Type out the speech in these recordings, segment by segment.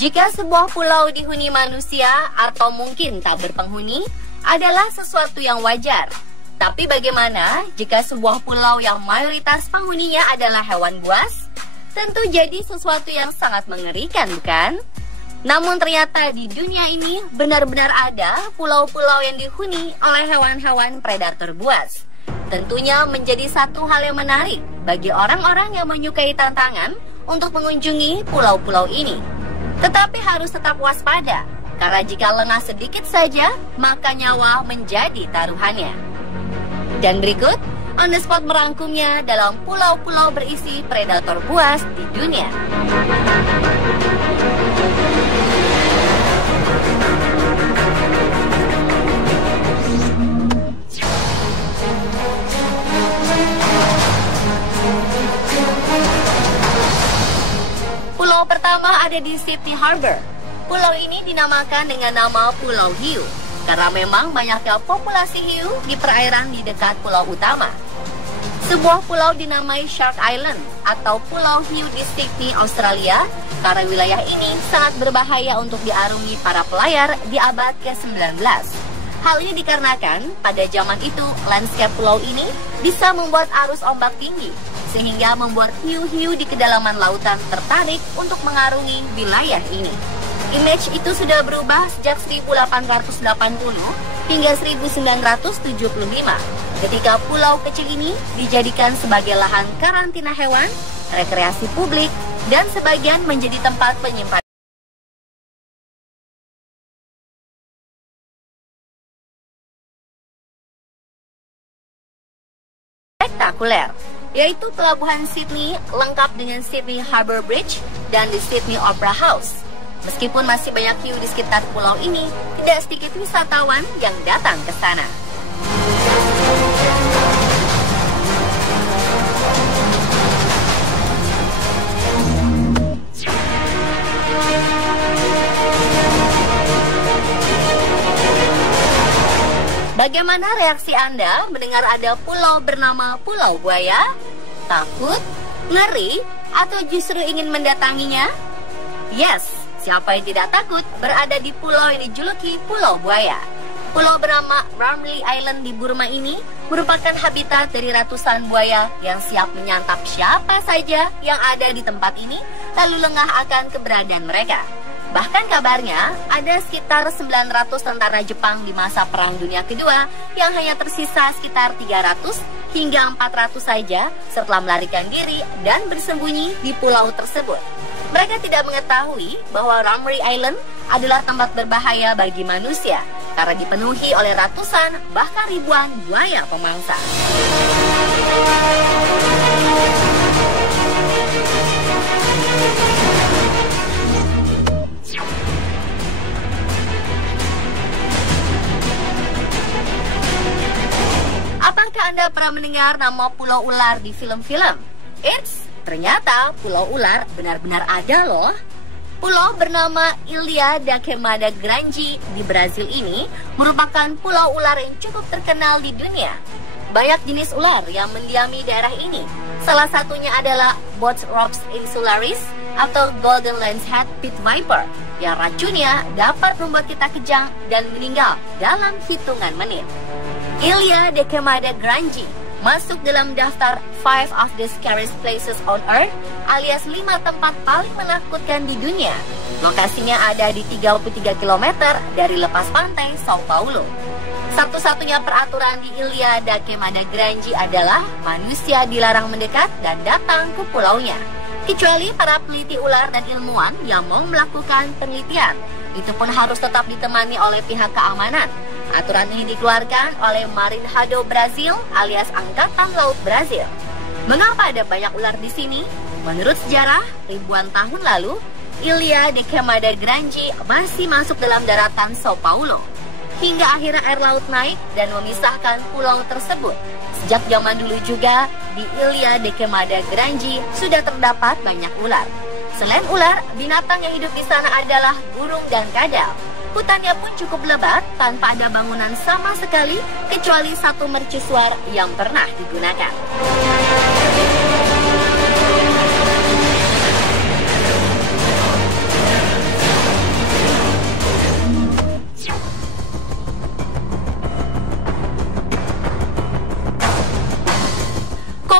Jika sebuah pulau dihuni manusia atau mungkin tak berpenghuni adalah sesuatu yang wajar. Tapi bagaimana jika sebuah pulau yang mayoritas penghuninya adalah hewan buas? Tentu jadi sesuatu yang sangat mengerikan, bukan? Namun ternyata di dunia ini benar-benar ada pulau-pulau yang dihuni oleh hewan-hewan predator buas. Tentunya menjadi satu hal yang menarik bagi orang-orang yang menyukai tantangan untuk mengunjungi pulau-pulau ini. Tetapi harus tetap waspada, karena jika lengah sedikit saja, maka nyawa menjadi taruhannya. Dan berikut, On The Spot merangkumnya dalam pulau-pulau berisi predator buas di dunia. Pulau pertama ada di Sydney Harbour. Pulau ini dinamakan dengan nama Pulau Hiu karena memang banyaknya populasi hiu di perairan di dekat pulau utama. Sebuah pulau dinamai Shark Island atau Pulau Hiu di Sydney, Australia karena wilayah ini sangat berbahaya untuk diarungi para pelayar di abad ke-19. Hal ini dikarenakan pada zaman itu landscape pulau ini bisa membuat arus ombak tinggi sehingga membuat hiu-hiu di kedalaman lautan tertarik untuk mengarungi wilayah ini. Image itu sudah berubah sejak 1880 hingga 1975 ketika pulau kecil ini dijadikan sebagai lahan karantina hewan, rekreasi publik, dan sebagian menjadi tempat penyimpanan spektakuler, yaitu pelabuhan Sydney lengkap dengan Sydney Harbour Bridge dan di Sydney Opera House. Meskipun masih banyak hiu di sekitar pulau ini, tidak sedikit wisatawan yang datang ke sana. Bagaimana reaksi Anda mendengar ada pulau bernama Pulau Buaya? Takut? Ngeri? Atau justru ingin mendatanginya? Yes, siapa yang tidak takut berada di pulau yang dijuluki Pulau Buaya. Pulau bernama Ramley Island di Burma ini merupakan habitat dari ratusan buaya yang siap menyantap siapa saja yang ada di tempat ini, lalu lengah akan keberadaan mereka. Bahkan kabarnya ada sekitar 900 tentara Jepang di masa Perang Dunia Kedua yang hanya tersisa sekitar 300 hingga 400 saja setelah melarikan diri dan bersembunyi di pulau tersebut. Mereka tidak mengetahui bahwa Ramley Island adalah tempat berbahaya bagi manusia karena dipenuhi oleh ratusan bahkan ribuan buaya pemangsa. Apakah Anda pernah mendengar nama Pulau Ular di film-film? Eits, ternyata Pulau Ular benar-benar ada loh. Pulau bernama Ilha da Queimada Grande di Brazil ini merupakan pulau ular yang cukup terkenal di dunia. Banyak jenis ular yang mendiami daerah ini. Salah satunya adalah Bothrops insularis atau Golden Lancehead Pit Viper yang racunnya dapat membuat kita kejang dan meninggal dalam hitungan menit. Ilha da Queimada Grande masuk dalam daftar 5 of the Scariest Places on Earth alias 5 tempat paling menakutkan di dunia. Lokasinya ada di 33 km dari lepas pantai Sao Paulo. Satu-satunya peraturan di Ilha da Queimada Grande adalah manusia dilarang mendekat dan datang ke pulaunya, kecuali para peneliti ular dan ilmuwan yang mau melakukan penelitian. Itu pun harus tetap ditemani oleh pihak keamanan. Aturan ini dikeluarkan oleh Marinhado Brazil alias Angkatan Laut Brazil. Mengapa ada banyak ular di sini? Menurut sejarah, ribuan tahun lalu, Ilha da Queimada Grande masih masuk dalam daratan Sao Paulo. Hingga akhirnya air laut naik dan memisahkan pulau tersebut. Sejak zaman dulu juga, di Ilha da Queimada Grande sudah terdapat banyak ular. Selain ular, binatang yang hidup di sana adalah burung dan kadal. Hutannya pun cukup lebat tanpa ada bangunan sama sekali kecuali satu mercusuar yang pernah digunakan.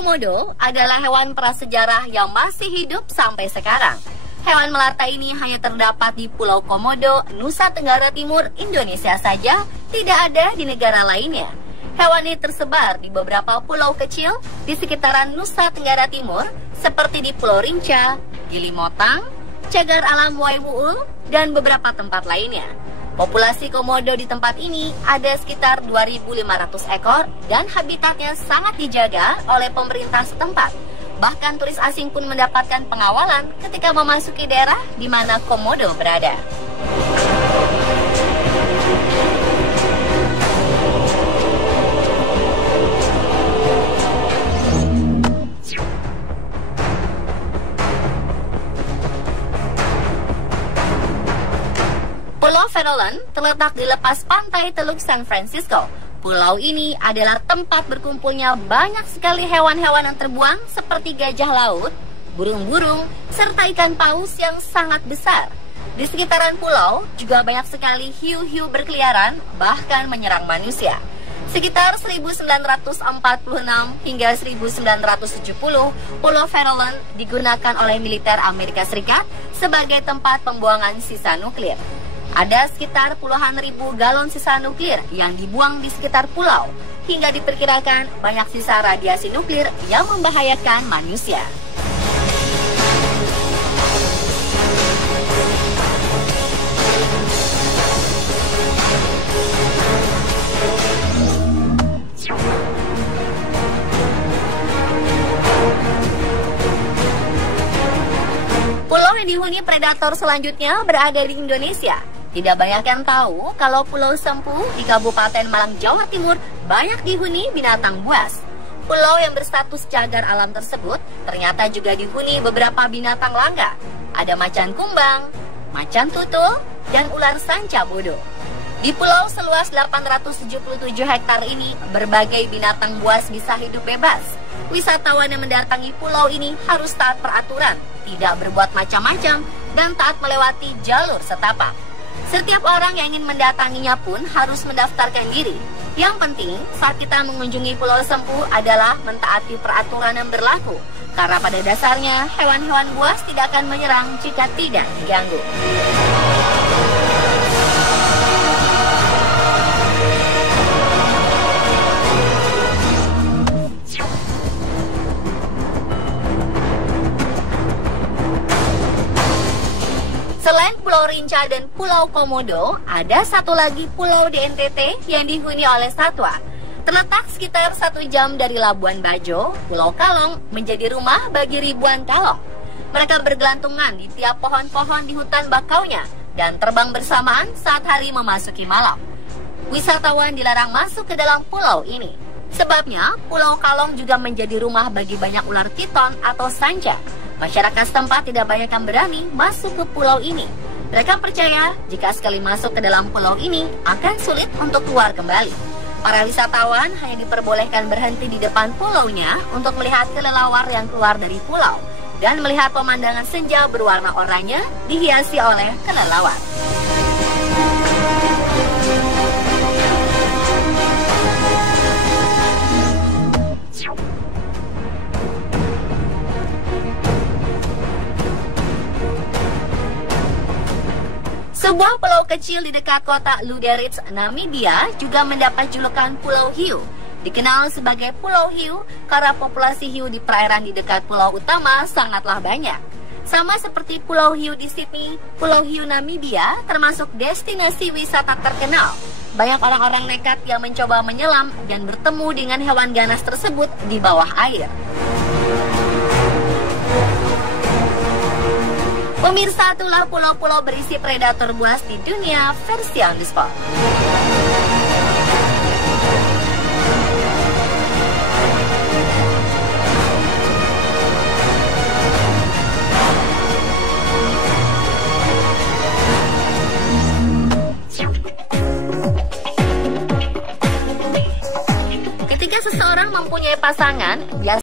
Komodo adalah hewan prasejarah yang masih hidup sampai sekarang. Hewan melata ini hanya terdapat di Pulau Komodo, Nusa Tenggara Timur, Indonesia saja, tidak ada di negara lainnya. Hewan ini tersebar di beberapa pulau kecil di sekitaran Nusa Tenggara Timur, seperti di Pulau Rinca, Gili Motang, Cagar Alam Waiwuul, dan beberapa tempat lainnya. Populasi komodo di tempat ini ada sekitar 2.500 ekor dan habitatnya sangat dijaga oleh pemerintah setempat. Bahkan turis asing pun mendapatkan pengawalan ketika memasuki daerah di mana komodo berada. Pulau Farallon terletak di lepas pantai Teluk San Francisco. Pulau ini adalah tempat berkumpulnya banyak sekali hewan-hewan yang terbuang seperti gajah laut, burung-burung, serta ikan paus yang sangat besar. Di sekitaran pulau juga banyak sekali hiu-hiu berkeliaran, bahkan menyerang manusia. Sekitar 1946 hingga 1970, Pulau Farallon digunakan oleh militer Amerika Serikat sebagai tempat pembuangan sisa nuklir. Ada sekitar puluhan ribu galon sisa nuklir yang dibuang di sekitar pulau, hingga diperkirakan banyak sisa radiasi nuklir yang membahayakan manusia. Pulau yang dihuni predator selanjutnya berada di Indonesia. Tidak banyak yang tahu kalau Pulau Sempu di Kabupaten Malang, Jawa Timur banyak dihuni binatang buas. Pulau yang berstatus cagar alam tersebut ternyata juga dihuni beberapa binatang langka. Ada macan kumbang, macan tutul, dan ular sanca bodo. Di pulau seluas 877 hektar ini, berbagai binatang buas bisa hidup bebas. Wisatawan yang mendatangi pulau ini harus taat peraturan, tidak berbuat macam-macam, dan taat melewati jalur setapak. Setiap orang yang ingin mendatanginya pun harus mendaftarkan diri. Yang penting saat kita mengunjungi Pulau Sempu adalah mentaati peraturan yang berlaku. Karena pada dasarnya hewan-hewan buas tidak akan menyerang jika tidak diganggu. Selain Pulau Rinca dan Pulau Komodo, ada satu lagi pulau di NTT yang dihuni oleh satwa. Terletak sekitar 1 jam dari Labuan Bajo, Pulau Kalong menjadi rumah bagi ribuan kalong. Mereka bergelantungan di tiap pohon-pohon di hutan bakaunya dan terbang bersamaan saat hari memasuki malam. Wisatawan dilarang masuk ke dalam pulau ini. Sebabnya, Pulau Kalong juga menjadi rumah bagi banyak ular piton atau sanca. Masyarakat setempat tidak banyak yang berani masuk ke pulau ini. Mereka percaya jika sekali masuk ke dalam pulau ini akan sulit untuk keluar kembali. Para wisatawan hanya diperbolehkan berhenti di depan pulaunya untuk melihat kelelawar yang keluar dari pulau dan melihat pemandangan senja berwarna oranye dihiasi oleh kelelawar. Sebuah pulau kecil di dekat kota Lüderitz, Namibia juga mendapat julukan Pulau Hiu. Dikenal sebagai Pulau Hiu karena populasi hiu di perairan di dekat pulau utama sangatlah banyak. Sama seperti Pulau Hiu di Sydney, Pulau Hiu Namibia termasuk destinasi wisata terkenal. Banyak orang-orang nekat yang mencoba menyelam dan bertemu dengan hewan ganas tersebut di bawah air. Pemirsa, itulah pulau-pulau berisi predator buas di dunia versi on the spot. Ketika seseorang mempunyai pasangan, biasanya